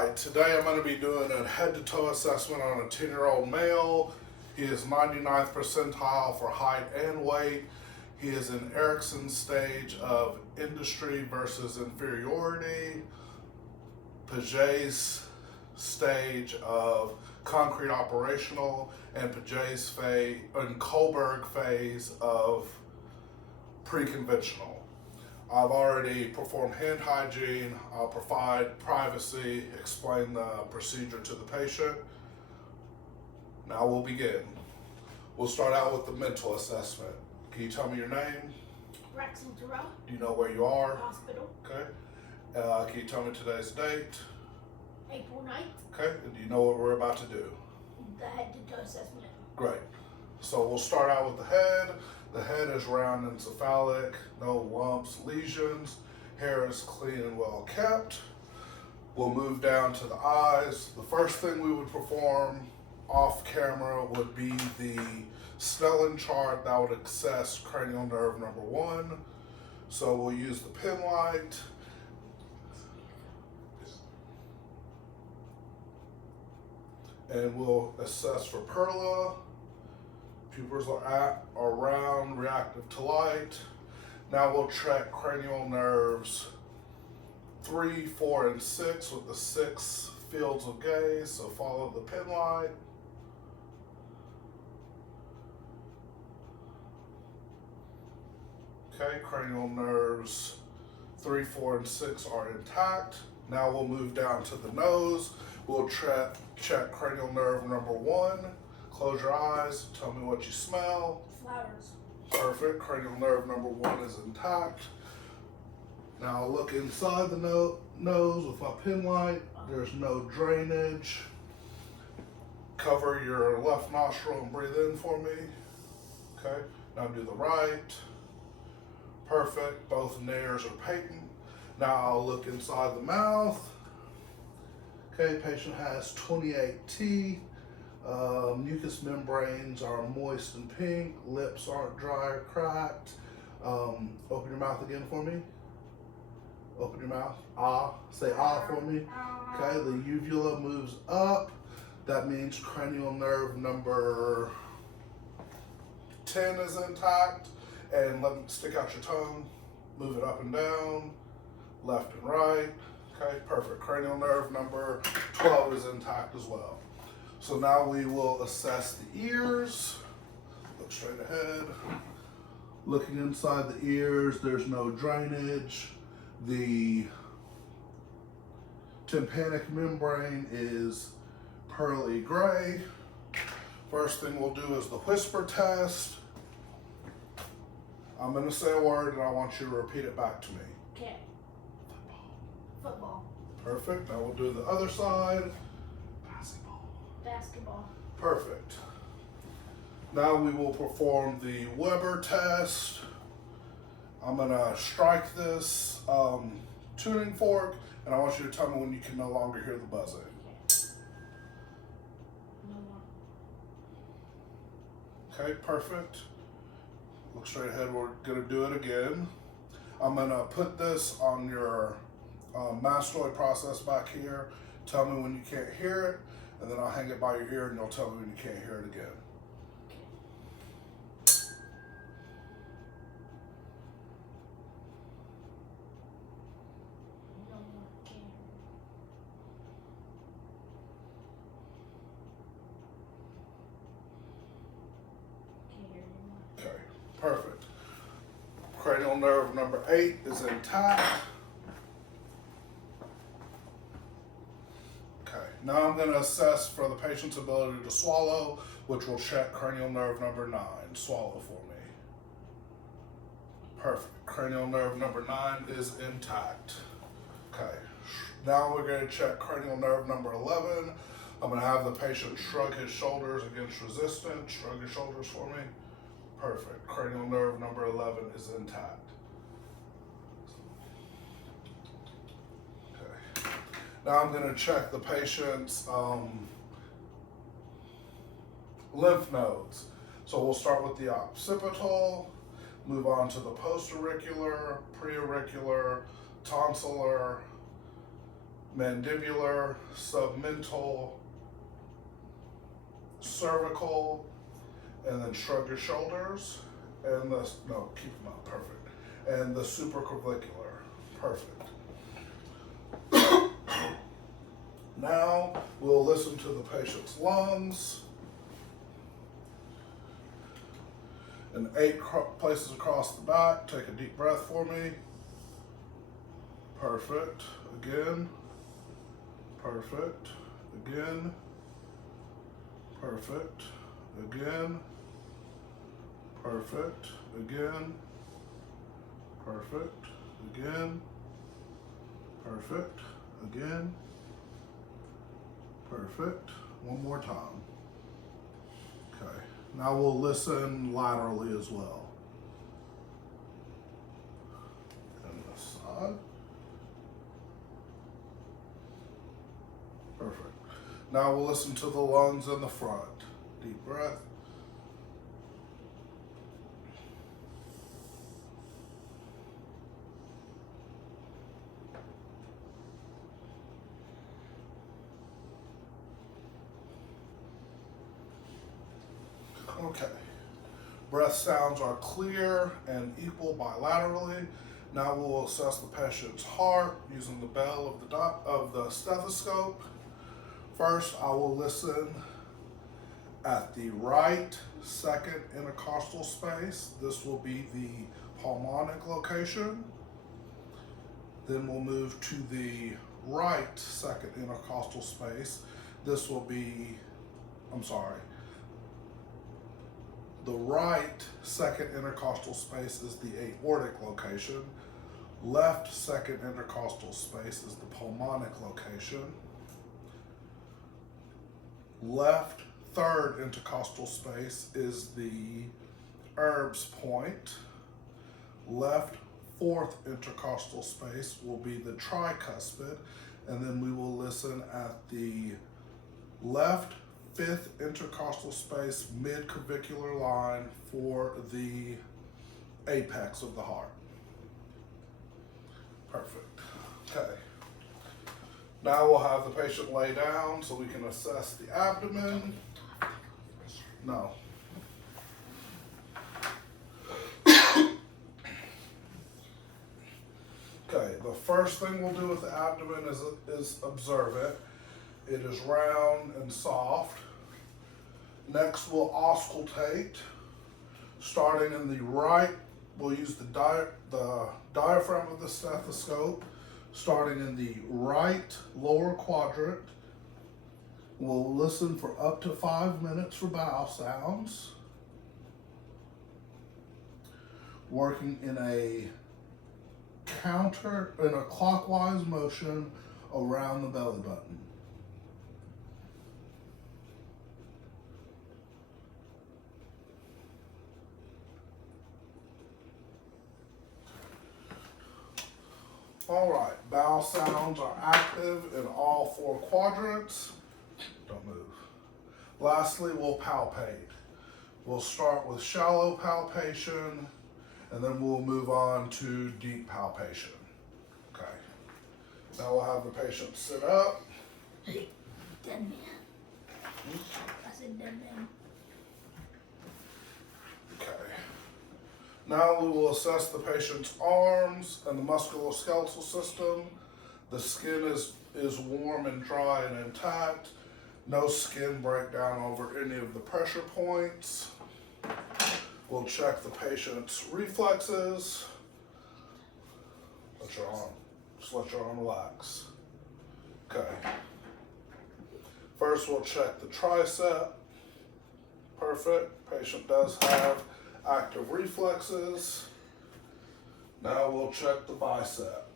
Alright, today I'm going to be doing a head-to-toe assessment on a 10-year-old male. He is 99th percentile for height and weight. He is in Erikson's stage of industry versus inferiority, Paget's stage of concrete operational, and Paget's phase and Kohlberg phase of pre-conventional. I've already performed hand hygiene. I'll provide privacy, explain the procedure to the patient. Now we'll begin. We'll start out with the mental assessment. Can you tell me your name? Braxton Terrell, Do you know where you are? hospital, Okay. Can you tell me today's date? April 9th, Okay. And do you know what we're about to do? the head-to-toe assessment. Great. So we'll start out with the head. The head is round and cephalic, no lumps, lesions. Hair is clean and well kept. We'll move down to the eyes. The first thing we would perform off camera would be the Snellen chart that would assess cranial nerve number 1. So we'll use the pin light. And we'll assess for perla. Pupils are round, reactive to light. Now we'll check cranial nerves 3, 4, and 6 with the 6 fields of gaze. So follow the pin light. Okay, cranial nerves 3, 4, and 6 are intact. Now we'll move down to the nose. We'll check cranial nerve number 1. Close your eyes, tell me what you smell. Flowers. Perfect, cranial nerve number 1 is intact. Now I'll look inside the nose with my pin light. There's no drainage. Cover your left nostril and breathe in for me. Okay, now do the right. Perfect, both nares are patent. Now I'll look inside the mouth. Okay, patient has 28 teeth. Mucous membranes are moist and pink. Lips aren't dry or cracked. Open your mouth again for me. Open your mouth. Ah. Say ah for me. Okay, the uvula moves up. That means cranial nerve number 10 is intact. And let me stick out your tongue. Move it up and down. Left and right. Okay, perfect. Cranial nerve number 12 is intact as well. So now we will assess the ears. Look straight ahead. Looking inside the ears, there's no drainage. The tympanic membrane is pearly gray. First thing we'll do is the whisper test. I'm gonna say a word and I want you to repeat it back to me. Okay. Football. Perfect. Now we'll do the other side. Basketball. Perfect. Now we will perform the Weber test. I'm gonna strike this tuning fork, and I want you to tell me when you can no longer hear the buzzing. No more. Okay, perfect. Look straight ahead, we're gonna do it again. I'm gonna put this on your mastoid process back here. Tell me when you can't hear it, and then I'll hang it by your ear and you'll tell me when you can't hear it again. No more. Can't hear anymore. Okay, perfect. Cranial nerve number 8 is intact. Okay, now I'm going to assess for the patient's ability to swallow, which will check cranial nerve number 9. Swallow for me. Perfect. Cranial nerve number 9 is intact. Okay, now we're going to check cranial nerve number 11. I'm going to have the patient shrug his shoulders against resistance. Shrug your shoulders for me. Perfect. Cranial nerve number 11 is intact. Okay. Now I'm going to check the patient's lymph nodes. So we'll start with the occipital, move on to the post-auricular, pre-auricular, tonsillar, mandibular, submental, cervical, and then shrug your shoulders. And the, no, keep them up, perfect. And the supraclavicular, perfect. Now we'll listen to the patient's lungs. And 8 places across the back. Take a deep breath for me. Perfect. Again. Perfect. Again. Perfect. Again. Perfect. Again. Perfect. Again. Perfect. Again. Perfect. One more time. Okay. Now we'll listen laterally as well. And this side. Perfect. Now we'll listen to the lungs in the front. Deep breath. Okay. Breath sounds are clear and equal bilaterally. Now we'll assess the patient's heart using the bell of the stethoscope. First, I will listen at the right second intercostal space. This will be the pulmonic location. Then we'll move to the right second intercostal space. This will be, the right second intercostal space is the aortic location. Left second intercostal space is the pulmonic location. Left third intercostal space is the Erb's point. Left fourth intercostal space will be the tricuspid, and then we will listen at the left fifth intercostal space mid-clavicular line for the apex of the heart. Perfect. Okay. Now we'll have the patient lay down so we can assess the abdomen. No. Okay, the first thing we'll do with the abdomen is observe it. It is round and soft. Next, we'll auscultate. Starting in the right, we'll use the diaphragm of the stethoscope. Starting in the right lower quadrant, we'll listen for up to 5 minutes for bowel sounds. Working in a clockwise motion around the belly button. All right, bowel sounds are active in all 4 quadrants. Don't move. Lastly, we'll palpate. We'll start with shallow palpation, and then we'll move on to deep palpation. Okay. Now we'll have the patient sit up. Dead man. I said dead man. Okay. Now we will assess the patient's arms and the musculoskeletal system. The skin is warm and dry and intact. No skin breakdown over any of the pressure points. We'll check the patient's reflexes. Just let your arm relax. Okay. First we'll check the tricep. Perfect. Patient does have active reflexes. Now we'll check the bicep.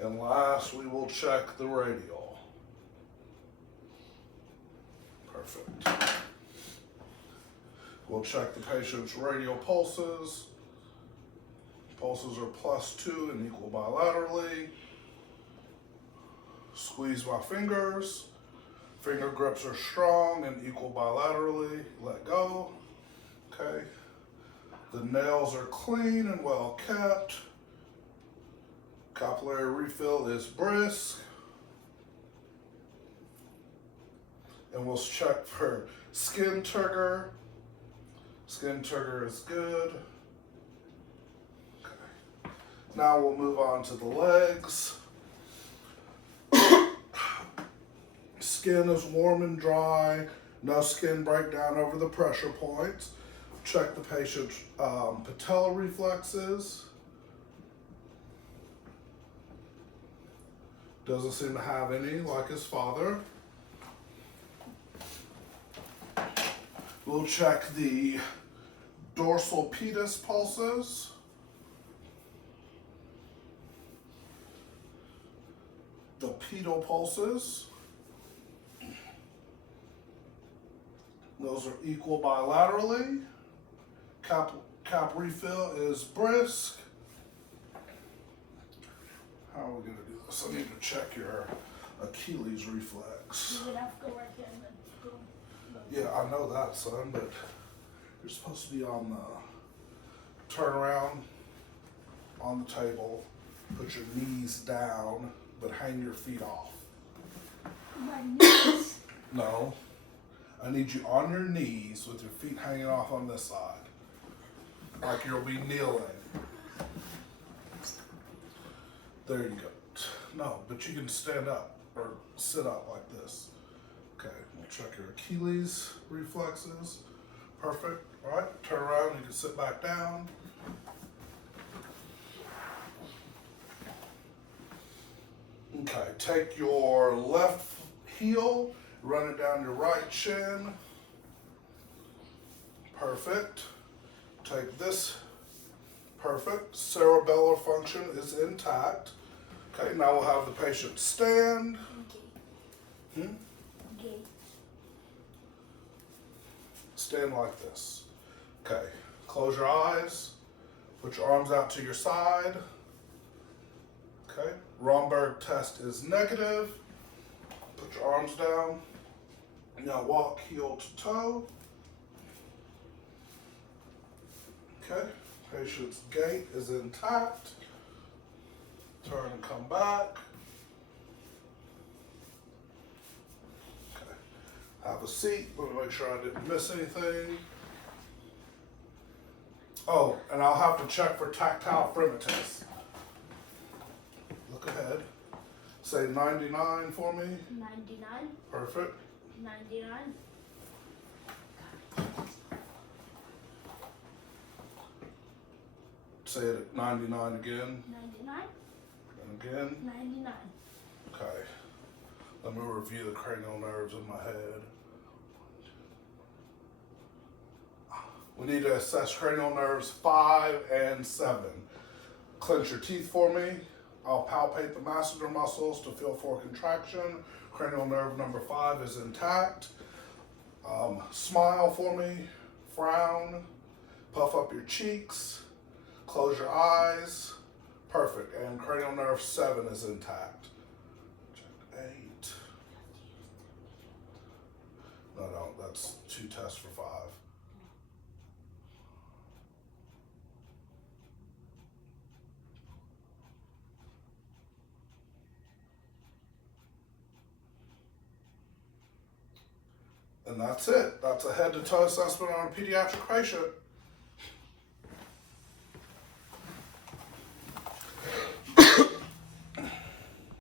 And last, we will check the radial. Perfect. We'll check the patient's radial pulses. Pulses are +2 and equal bilaterally. Squeeze my fingers. Finger grips are strong and equal bilaterally. Let go. Okay. The nails are clean and well kept. Capillary refill is brisk. And we'll check for skin turgor. Skin turgor is good. Okay. Now we'll move on to the legs. Skin is warm and dry. No skin breakdown over the pressure points. Check the patient's patella reflexes. Doesn't seem to have any, like his father. We'll check the dorsal pedis pulses. The pedal pulses. Those are equal bilaterally. Cap refill is brisk. How are we going to do this? I need to check your Achilles reflex. You would have to go right there and then go. Yeah, I know that, son, but you're supposed to be on the turnaround on the table, put your knees down, but hang your feet off. My knees. No, I need you on your knees with your feet hanging off on this side, like you'll be kneeling. There you go. No, but you can stand up or sit up like this. Okay, we'll check your Achilles reflexes. Perfect. All right, turn around, you can sit back down. Okay, take your left heel, run it down your right shin. Perfect. Take this. Perfect. Cerebellar function is intact. Okay, now we'll have the patient stand. Okay. Hmm? Okay. Stand like this. Okay, close your eyes. Put your arms out to your side. Okay, Romberg test is negative. Put your arms down. Now walk heel to toe. Okay, patient's gait is intact. Turn and come back. Okay, have a seat. Let me make sure I didn't miss anything. Oh, and I'll have to check for tactile fremitus. Look ahead. Say 99 for me. 99. Perfect. 99. Say it at 99 again. 99. And again. 99. Okay. Let me review the cranial nerves in my head. We need to assess cranial nerves 5 and 7. Clench your teeth for me. I'll palpate the masseter muscles to feel for contraction. Cranial nerve number 5 is intact. Smile for me. Frown. Puff up your cheeks. Close your eyes. Perfect. And cranial nerve 7 is intact. Check 8. No, that's 2 tests for 5. And that's it. That's a head to toe assessment on a pediatric patient.